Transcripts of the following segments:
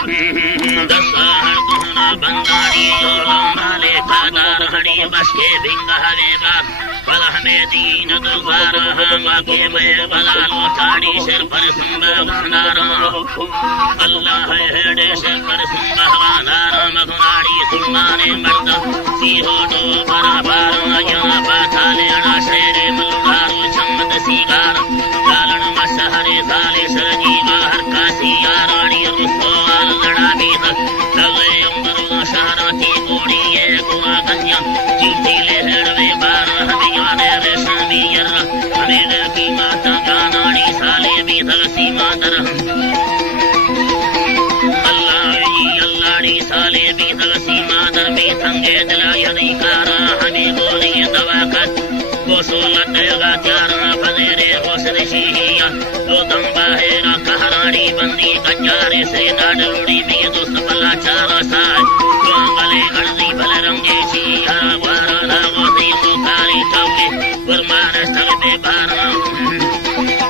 दसाहर कोहना बंगारी माले कादार हड़ी बस के भिंग हवेगा बल हमें दीन दुबारा हम के मैं बलालो चाड़ी सिर पर संबंधारा अल्लाह है हेडे सिर पर संबंधारा मगनाड़ी सुमाने मर्द सीहो दो बराबर या पाथाले अड़ा शेरे मलुदारो चमद सीगार लालन मसहरे साले सरजी बाहर कासी यारानी रुसवाल लड़ा बीत तवे अंबरो शहराती गोड़ी ये गुआ गंजा चिट्ठी ले हेड़वे बार हमें याद रेशमी यर हमें की माता गानाड़ी साले बीतल सीमा दर अल्लाह साले बीतल सीमा दर में संगे दिला यदिकारा हमें बोली दवा कर गोसोला तेगा त्यारा बनेरे होसने शीहिया दो दम बाहेरा कहराड़ी बंदी कंजारे से नाडलुड़ी में दोस्त पल्ला चारा साय गले अर्जी भले रंगे छिया वारा लागो दी तो कारी चौके गुरमार स्थल में बारा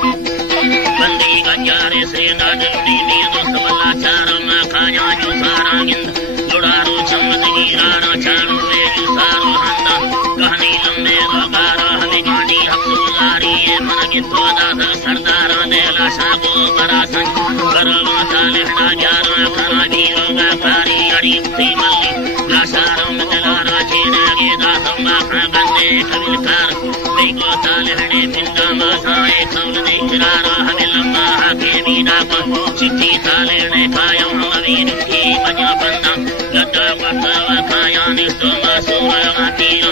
बंदी कंजारे से नाडलुड़ी में दोस्त पल्ला चारा ना खाया जो सारा गिंद जुड़ारो चमद गिरारा चारो वे जो सारो हंदा कहानी लंबे रोगारा हमें गाड़ी हफ्तुगारी ये मन की तोदा दर सरदारा ने लाशा को बरासन करवा ताले हटा ग्यारा खरा भी रोगा कारी अड़ी उठी मल्ली लाशा रम दलारा चेना के दासम्बा खा गंदे कविल कार बेगो ताले हटे पिंडा मासाए खौल दे किरारा हमें लंबा हाके मीना को चिट्ठी ताले ने खाया हम अभी रुकी बजा बंदा लड्डा बता खाया निस्तो मासूर आतीर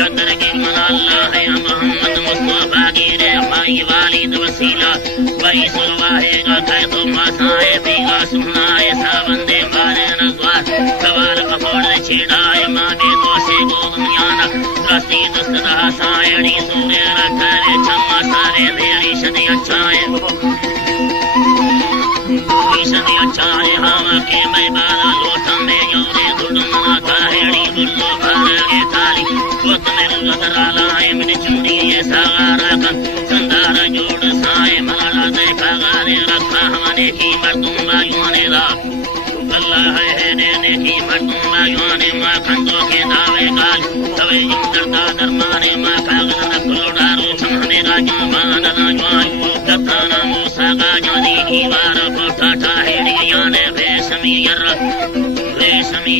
यदर के मन अल्लाह है मोहम्मद मुस्तफा की रे भाई वालिद वसीला वही सुलवाहेगा कह तो मासाए बेगा सुनाए सावंदे बारे नजवा सवाल कफोड़ छेड़ाए मां बे तो से गो दुनिया ना रस्ती दस्तदा सायड़ी सूर्य रखरे चम्मा सारे देरी शनि अच्छाए ईशनी अच्छाए हम के मैं बाला लोटम में योरे दुडमना काहेड़ी गुल्लो भर के थाली वक्त मेरे लदरा लाए मैंने चुनी ये सारा का संदार जोड़ साए माला देखा गाने रखा हमने की मर्दों मायूने ला अल्लाह है ने की मर्दों मायूने मां खंडों के दावे गाल तवे युद्धा दरमाने मां कागज रखलोडारो छम हमें राजा मान ना ज्वान दत्ताना मूसा गाजनी की वार कोटा हेड़ी याने रेशमी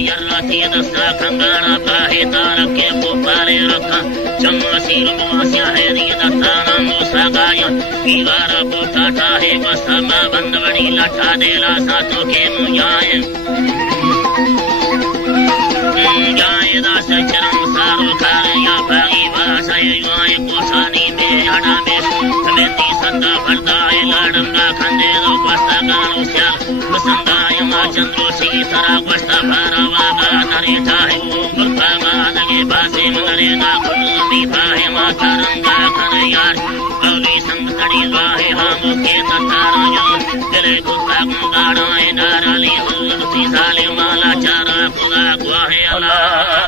यर्रा थी दस्ता खंगारा बाहे तार के पोपाले रखा चम्मासी रुमासिया है दी दत्ताना मूसा गाया की वार कोटा है बसमा बंदवड़ी लटा देला साथों के मुयाए जाए दास चरम सारो कार या भागी भाषा युवाए कोसानी में हड़ा में समेती संदा फरदाए लाडंगा खंडे रो बस्ता गानो स्याल बसंदाय मा चंद्रो सी तरा बस्ता भरवा गादरे चाहे गुरपा गादगे बासे मगरे ना खुलमी भाए मा तरंगा कर यार गौरी संग तड़ी वाहे हम के ततारा यो गले गुस्सा गाड़ाए नाराली हुल्लती साले माला चारा खुदा गुआहे अल्लाह